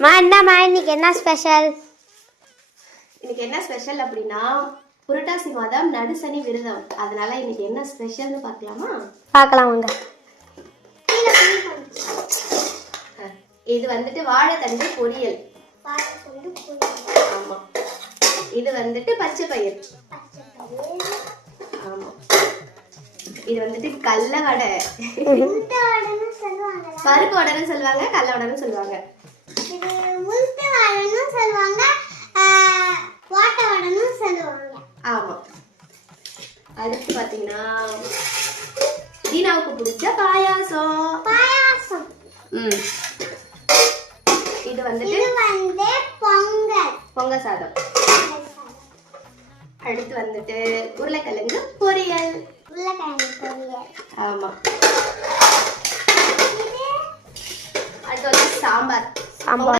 மா என்னம்மா இன்னைக்கு என்ன ஸ்பெஷல் இன்னைக்கு என்ன ஸ்பெஷல் அப்படின்னா புரட்டாசி மாதம் நடுசனி விரதம். அதனால இன்னைக்கு என்ன ஸ்பெஷல்னு பார்க்கலாமா? பார்க்கலாம் வாங்க. அஹ், இது வந்துட்டு வாழைத்தண்டு பொரியல். ஆமா. இது வந்துட்டு பச்சை பயிர். ஆமா. இது வந்துட்டு கடல வடை. பருப்பு வடைன்னு சொல்லுவாங்க கடல வடைன்னு சொல்லுவாங்க. ஆமா. அடுத்து பாத்தீங்கன்னா தீனாவுக்கு பிடிச்ச பாயாசம். ம். இது வந்துட்டு பொங்க சாதம். அடுத்து வந்துட்டு உருளைக்கிழங்கு பொரியல். ஆமா. அடுத்து வந்து சாம்பார். சாம்பார்